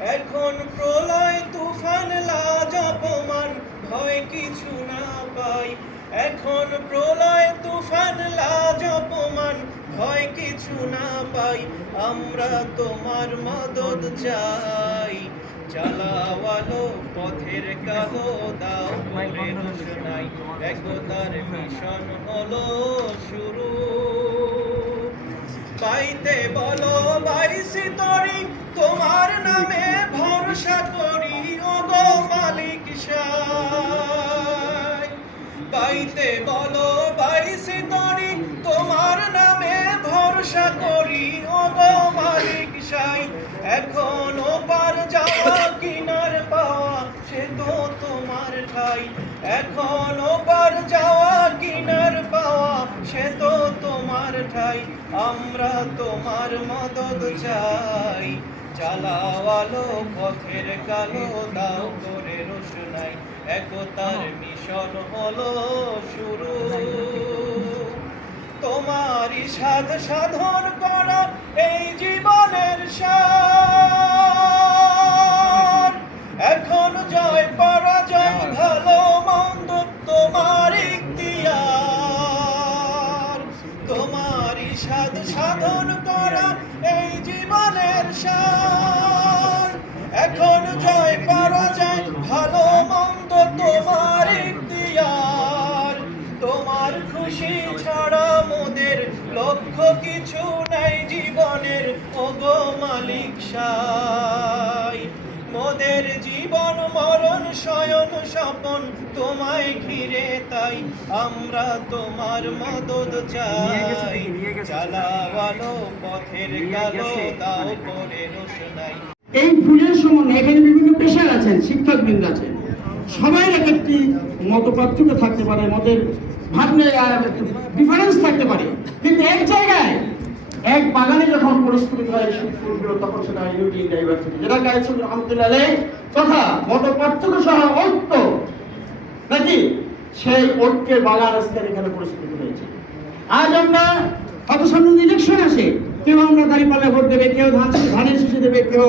এখন প্রলয় তুফান লাজ অপমান, ভয় কিছু না পাই। এখন প্রলয় তুফান লাজ অপমান, ভয় কিছু না পাই। আমরা তোমার মদত চাই। চালাওয়ালো পথের কালো দাও করে রোশনাই একতার মিশন হলো শুরু। পাইতে বলো বাইসি তরি, তোমার নামে পাইতে বলো বাইসি তরি তোমার নামে ভরসা করি। ও গো মালিক সাই, এখন ওপার যাওয়া কিনার পাওয়া, সে তো তোমার ঠাই। এখন ওপার যাওয়া কিনার পাওয়া, সে তো তোমার ঠাই। আমরা তোমার মদত চাই। চালাওয়ালো পথের কালো দাও করে রোশনাই একতার মিশন হলো শুরু। তোমারই সাধ সাধন করা এই জীবনের সার। এখন জয়, পরাজয়, ভালো, মন্দ তোমার ইখতিয়ার। তোমারই সাধ সাধন করা এই জীবনের সার। লক্ষ্য কিছু নাই জীবনের। ওগো মালিক সাই মোদের জীবন মরণ শয়ন স্বপন তোমায় ঘিরে তাই আমরা তোমার মদত চাই। চালাওয়ালো পথের কালো দাও করে রোশনাই। এই ফুলের সমন্বয়ে এখানে বিভিন্ন পেশার আছেন শিক্ষকবৃন্দ আছেন। সবাই এক একটি মত পার্থক্য থাকতে পারে, মতের ভাবনে ডিফারেন্স থাকতে পারে। কিন্তু এক জায়গায় এক বাগানে যখন পরিস্ফুটিত হয় সেই তখন সেটা ইউনিটি ডাইভার্সিটি যেটা গাইছে আলহামদুলিল্লাহ কথা মত পার্থক্য সহ ঐক্য। নাকি? সেই ঐক্যের বাগান আজকের এখানে পরিস্ফুটিত হয়েছে। আজ আমরা কত সামনে ইলেকশন আসে কেউ আমরা দাঁড়িয়ে পাল্লা ভোট দেবে, কেউ ধান ধানের শীষে দেবে, কেউ